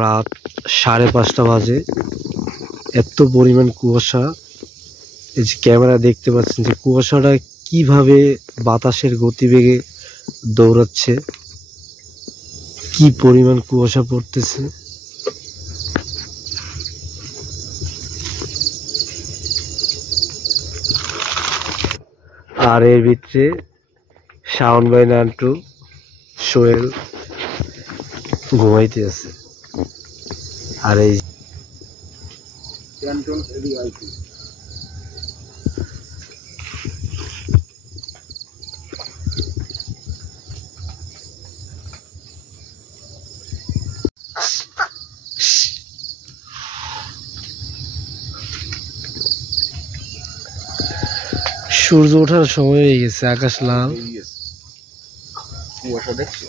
রাত 5:30 বাজে। এত পরিমাণ কুয়াশা। এই যে ক্যামেরা দেখতে পাচ্ছেন যে কুয়াশাটা কিভাবে বাতাসের গতিবেগে দৌড়াচ্ছে, কি পরিমাণ কুয়াশা পড়তেছে। আর এর ভিতরে শাওন ভাই, নান্টু, সোহেল ঘুমাইতে আছে। আর এই সূর্য ওঠার সময় হয়ে গেছে, আকাশ লাল। কুয়াশা দেখছো?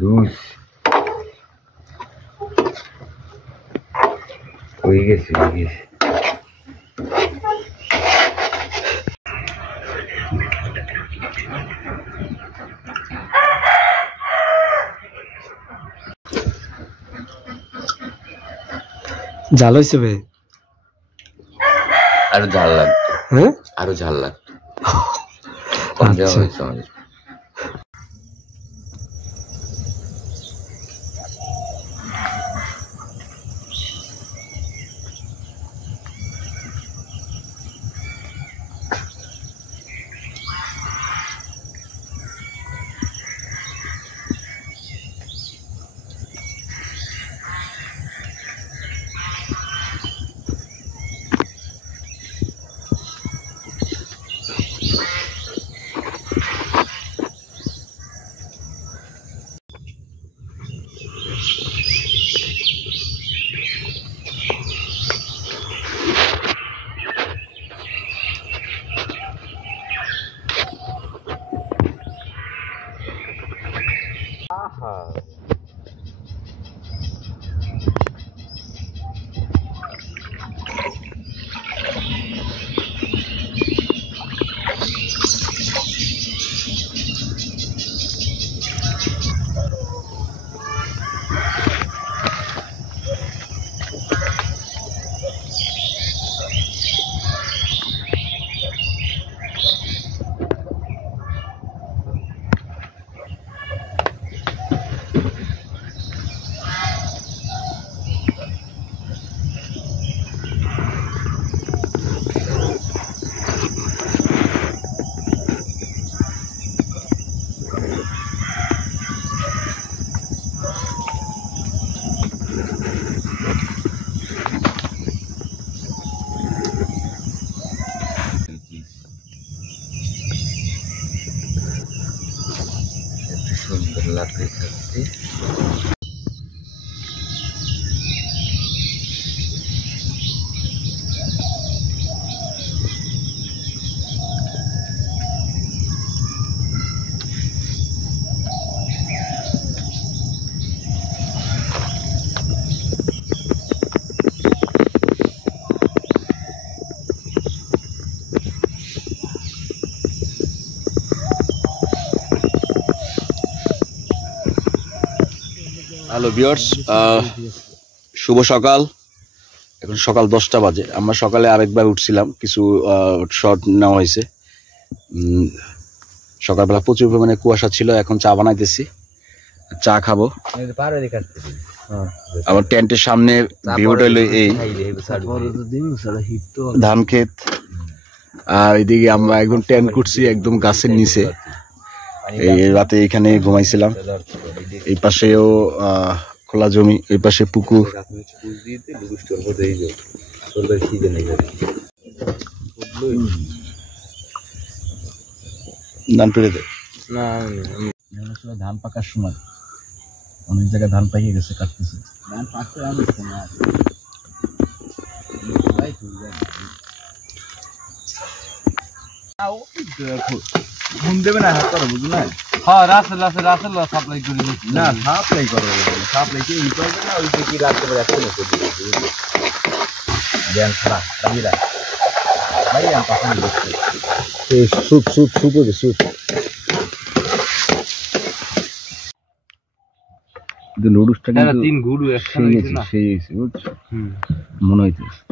লুজ হয়ে গেছে, ঝাল হয়েছে ভাই? আরো ঝাল লাগতো। হ্যাঁ, আরো ঝাল লাগতো। আচ্ছা। সুন্দর লাগতে থাকতে। হ্যালো ভিউয়ার্স, শুভ সকাল। এখন সকাল 10টা বাজে। আমরা সকালে আরেকবার উঠছিলাম, কিছু শর্ট নেওয়া হয়েছে। সকালবেলা প্রচুর পরিমাণে কুয়াশা ছিল। এখন চা বানাইতেছি, চা খাবো। আমার টেন্টের সামনে ভিউটা হলো এই ধান ক্ষেত, আর এদিকে আমরা একদম টেন্ট করছি একদম গাছের নিচে। এই রাতে এখানে ঘুমাইছিলাম। এই পাশেও খোলা জমি, এই পাশে পুকুর। ধান পাকার সময় অনেক জায়গায় ধান পাকিয়ে গেছে, কাটতেছে। ধান পাকতে ঘুম দেবে না, হাত করা বুঝো না। হ্যাঁ রাসেল সাপ্লাই করে দিচ্ছি না সাপ্লাই করবে সাপ্লাই কি করবে না ওই কি রাখতে পারে একটা লোক জ্ঞান ছাড়া দাবিরা ভাই আমি পছন্দ করছি এই সুপ ওই সুপ নুডলসটা কিন্তু 3 গুড়ু একসাথে হইছে না সেই বুঝছো মনে হইতেছে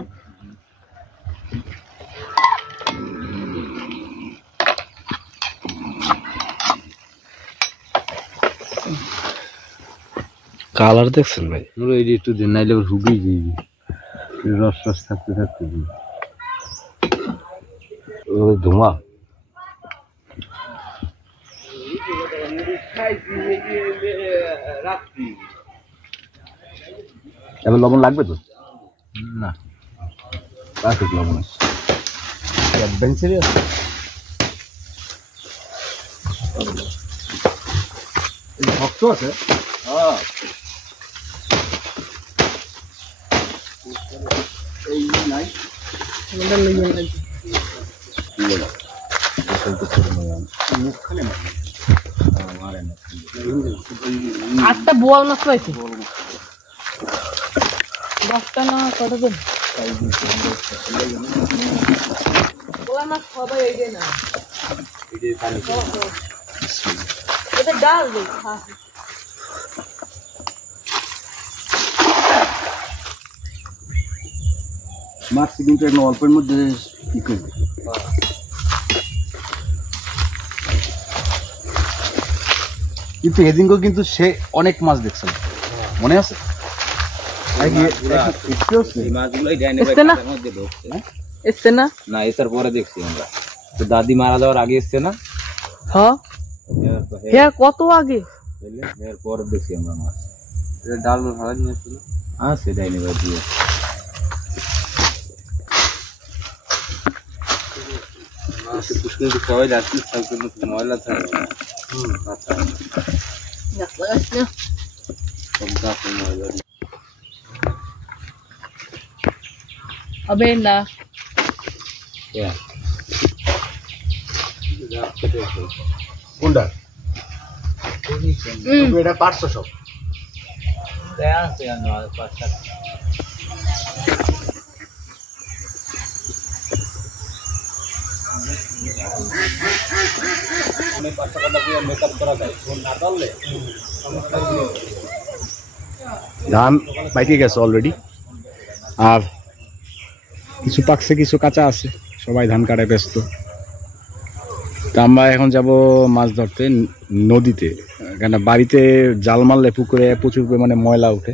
কালার দেখছেন ভাই নুরো এই একটু দিন নাইলে হুগি যাবে রস থাকতে দিন ওই ধোঁয়া এবার লবণ লাগবে তো না ট্রাফিক লবণ আছে অ্যাডভেঞ্চারি আছে ভক্ত আছে এই নাই আটটা বোয়াল মাছ পাইছি 10টা না কত দিন বোয়াল মাছ সবাই এই যে না এটা ডাল দে হ্যাঁ মাছ কিন্তু একটু অল্পের মধ্যে কি করবে কিন্তু এদিনকে কিন্তু সে অনেক মাছ দেখছিল মনে আছে এসছে না না এসার পরে দেখছি আমরা তো দাদি মারা যাওয়ার আগে এসছে না হ্যাঁ হ্যাঁ কত আগে এর পরে দেখছি আমরা মাছ এটা ডাল ভাড়া নিয়েছিল হ্যাঁ সেটাই নেবার দিয়ে পুষ্করিণী সবাই যাচ্ছি ময়লা থাকে হবে না কোনটা এটা পাঁচশো সব ধান পাইকে গেছে অলরেডি আর কিছু পাকছে কিছু কাঁচা আছে সবাই ধান কাটায় ব্যস্ত তা আমরা এখন যাব মাছ ধরতে নদীতে কেন বাড়িতে জাল মারলে পুকুরে প্রচুর পরিমাণে ময়লা উঠে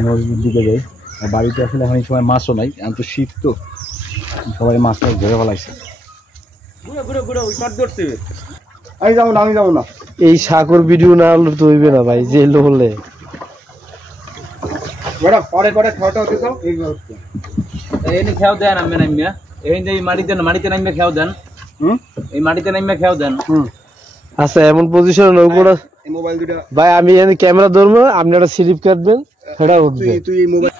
নদীর দিকে যাই আর বাড়িতে আসলে এখন এই সময় মাছও নাই এখন তো শীত তো সবাই মাছ টাছ ধরে ফেলাইছে আমি যাবো না এই সাগর ভিডিও না হলে তো হইবে না ভাই যে হলে পরে খাওয়াটা হতে দাও এই খেয়াও দেন আমি নামিয়া এই মাটিতে নামিয়া খেয়াও দেন এই মাটিতে নামিয়া খেয়াও দেন আচ্ছা এমন পজিশন নৌকোটা মোবাইল দুটা ভাই আমি এখানে ক্যামেরা ধরবো আপনি একটা স্লিপ কাটবেন সেটা উঠবে তুই এই মোবাইল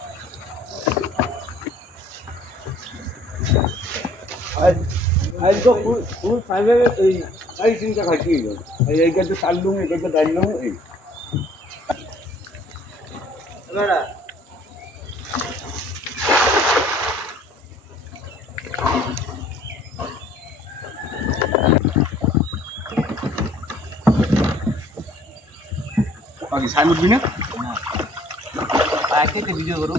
আজ তো ফুল ফাইভে এই চিন্তা খাইছি এই কাছে চাললুম এই কাছে ডাইলুম এই বড়া আগে সাইন উঠবি না আজকে ভিডিও করো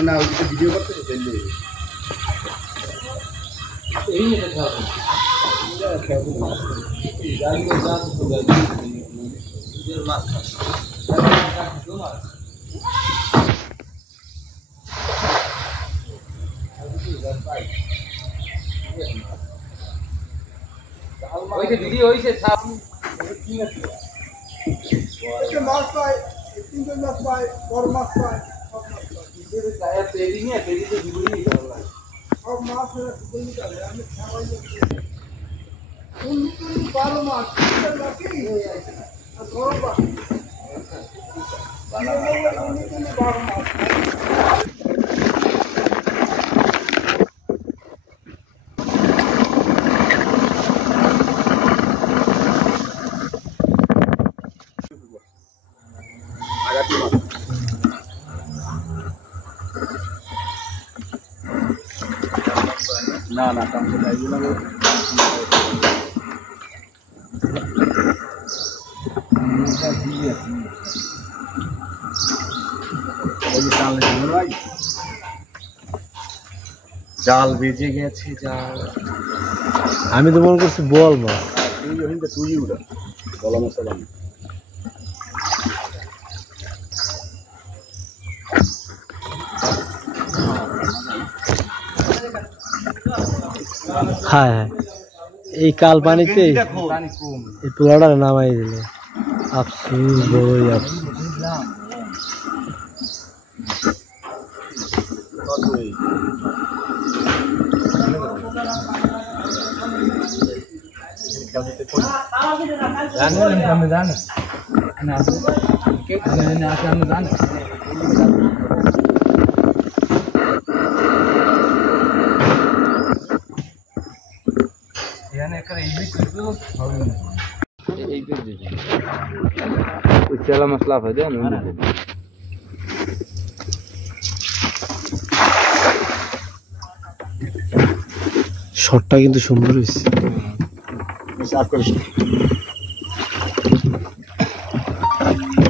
না ওইটা ভিডিও করতে তো চলে এই নিয়ে খাও খাবো জানি না জান তো জানি নিজের মাছ ওই যে ভিডিও হইছে সাপ কি আছে এটা মাছ পায় তিনজন মাছ পায় বড় মাছ পায় সব মাছ পায় এর গায়ে পেরিং এ পেরিতে ভিডিও যাওয়া সব মাছ এর ভিডিও করে আমি খাওয়াই কোন বড় মাছ নাকি আর বড় মাছ বড় মাছ না না কামছে না এগুলো জাল বেজে গেছে জাল আমি তো মনে করছি বল মাছ তুই উড়া বলা মশলা হ্যাঁ হ্যাঁ এই কাল পানিতে এই পোলাটা নামাই দিল আফসোস বড়ই আফসোস चला मसला है শটটা কিন্তু সুন্দর হয়েছে সাফ করিস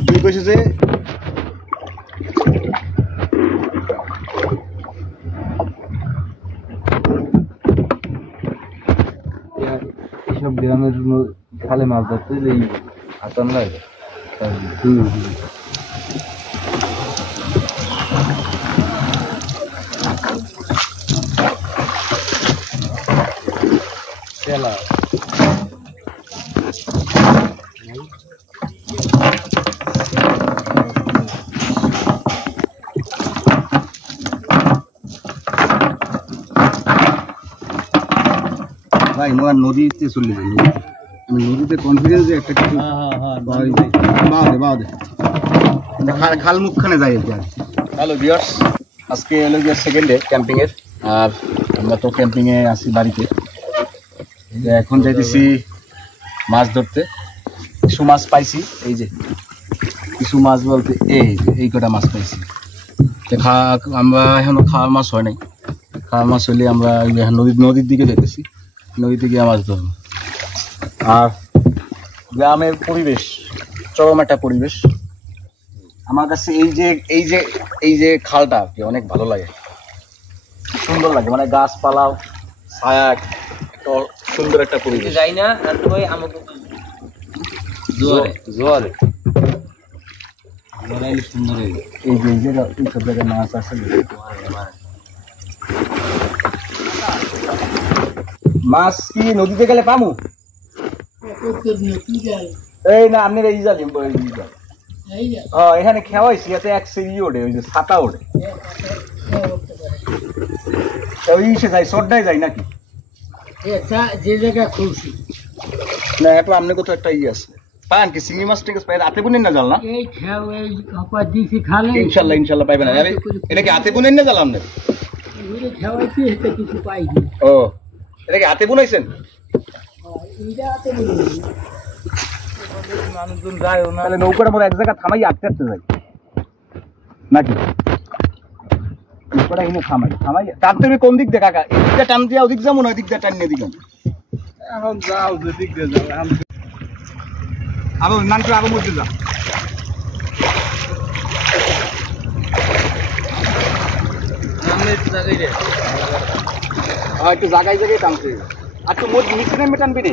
তুই কইছিস যে সব গ্রামের খালে মাছ ধরতে এই আসান লাগে चला ভাই মোরা নদীতে চলে যাই আমি নদীতে কনফিডেন্স যে একটা কিছু বাও দে খাল মুখখানে যাই আর হ্যালো ভিউয়ার্স আজকে হলো গিয়ে সেকেন্ড ডে ক্যাম্পিং এর আর আমরা তো ক্যাম্পিং এ আসি বাড়িতে এখন যাইতেছি মাছ ধরতে কিছু মাছ পাইছি এই যে কিছু মাছ বলতে এই কটা মাছ পাইছি তো আমরা এখনো খাওয়ার মাছ হয় নাই খাওয়ার মাছ হলে আমরা নদীর দিকে যেতেছি নদীতে গিয়ে মাছ ধরবো আর গ্রামের পরিবেশ চরম একটা পরিবেশ আমার কাছে এই যে খালটা আর কি অনেক ভালো লাগে সুন্দর লাগে মানে গাছপালা ছায়া একটা সুন্দর একটা পরিবেশ যাই না আর তুই আমাকে জোরে জোরে জোরাইলে সুন্দর হয়ে যায় এই সব জায়গায় মাছ আছে মাছ কি নদীতে গেলে পামু এই না আপনি এই জালিম এখানে খেওয়াইছি এতে এক সিঁড়ি ওঠে ওই যে ছাতা ওঠে ওই সে যাই সর্দায় যাই নাকি যে জায়গা খুশি না এটা আপনি কোথাও একটা আছে পান কি চিংড়ি মাছ ঠিক আছে হাতে বুনেন না জাল না এই খাও এই কাপা দিছি খালে ইনশাল্লাহ পাইবেন না এটা কি হাতে বুনেন না জাল আপনি খাওয়াইছি এটা কিছু পাইনি ও এটা কি হাতে বুনাইছেন এইটা হাতে বলি মানুষজন যায় না তাহলে নৌকাটা মোর এক জায়গা থামাই আটকে যাই নাকি নৌকাটা এনে থামাই টানতে হবে কোন দিক দিয়ে কাকা এদিকটা টান দিয়ে ওদিক যাবো না ওদিক দিয়ে টান নিয়ে দিলাম এখন যাও যেদিক দিয়ে যাও আবার নান করে আবার মধ্যে যা একটু জায়গায় টানছে আর তো মোট নিচে নেমে টানবি নি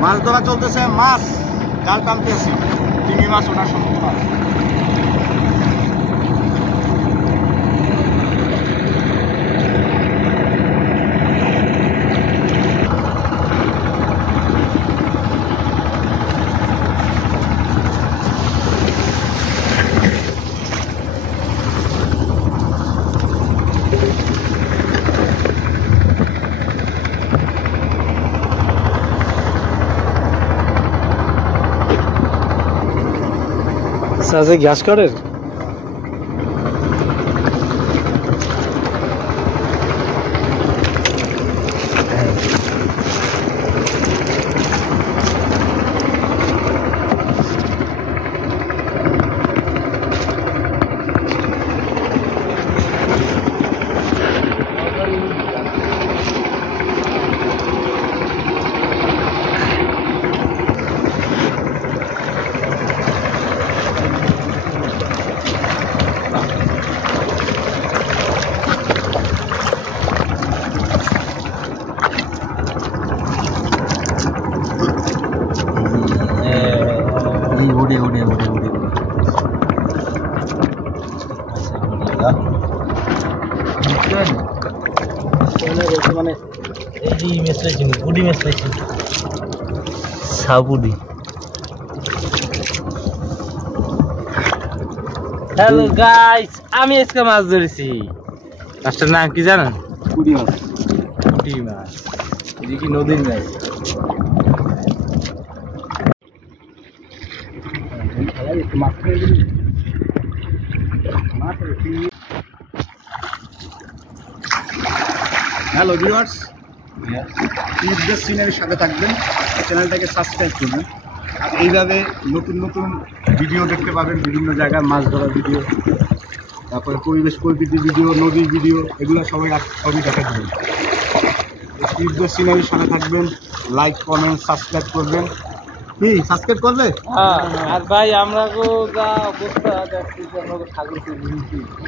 মাছ ধরা চলতেছে মাছ জাল টানতেছি চিংড়ি মাছ ওনার সম্ভব সাজে গ্যাস কাটের পাইছি পুডি মাছ পাইছি সাপুডি হ্যালো গাইস আমি আজকে মাছ ধরেছি মাছটার নাম কি জানেন পুডি মাছ পুডি মাছ এটা কি নদীর মাছ হ্যালো ভিউয়ার্স, ঈদের সিনারির সাথে থাকবেন, চ্যানেলটাকে সাবস্ক্রাইব করবেন। আর এইভাবে নতুন নতুন ভিডিও দেখতে পাবেন, বিভিন্ন জায়গার মাছ ধরার ভিডিও, তারপরে পরিবেশ প্রকৃতির ভিডিও, নদীর ভিডিও, এগুলো সবই দেখা দেবেন। ঈদের সিনারির সাথে থাকবেন, লাইক কমেন্ট সাবস্ক্রাইব করবেন। কি সাবস্ক্রাইব করবে? আর ভাই আমরা যা অবস্থা দেখছি আমরা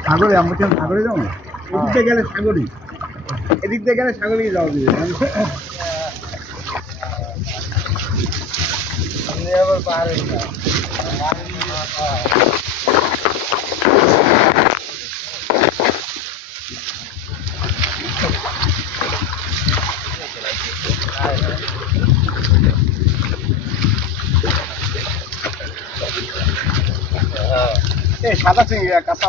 সাগরে, আমরা কেন সাগরে যাবো না? এদিক দিয়ে গেলে সাগরই, এদিক দিয়ে গেলে সাগরেই যাওয়া যাবে। আবার পাহাড়ে সাদা চিংড়ি কাঁচা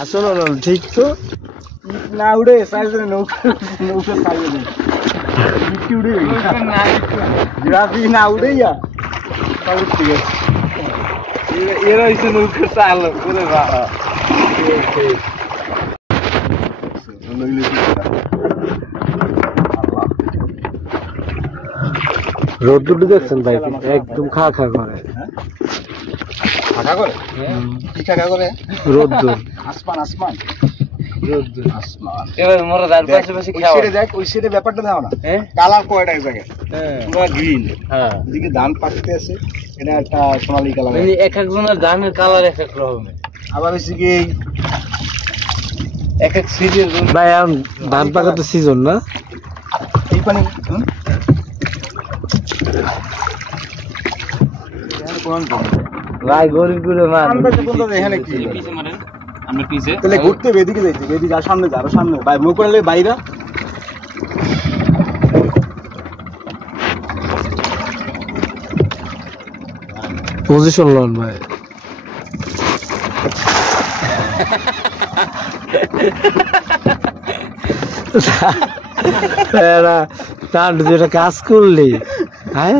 আসলে ঠিক তো না উড়ে সাইজে নৌকা নৌকা সাইজে নেই উড়ে জিরাফি না উড়ে যা সব ঠিক আছে। এরা হচ্ছে নৌকা চালক করে বাবা রোদ দুটো দেখছেন ভাই একদম খা খা করে খাকা করে কি খাকা করে রোদ্দুর আসমান আসমান রোদ্দুর আসমান। এবার মোরা দাঁড় পাশাপাশি ওই খাওয়া সাইডে দেখ, ওই সাইডে ব্যাপারটা দাও না, হ্যাঁ কালার কয়টা এক জায়গায় হ্যাঁ পুরো গ্রিন, হ্যাঁ এদিকে ধান পাকতে আছে, এটা একটা সোনালী কালার। মানে এক একজনের ধানের কালার এক এক রকমের আবার হচ্ছে কি এক এক সিজন ভাই ধান পাকা তো সিজন না এই পানি ভাই গরিব করে মান এখানে কি পিছে মারেন আমরা পিছে তাহলে ঘুরতে হবে, এদিকে যাইতে হবে, এদিকে আর সামনে যা, আরো সামনে ভাই মুখ করলে বাইরা পজিশন লন ভাই তার যেটা কাজ করলি হ্যাঁ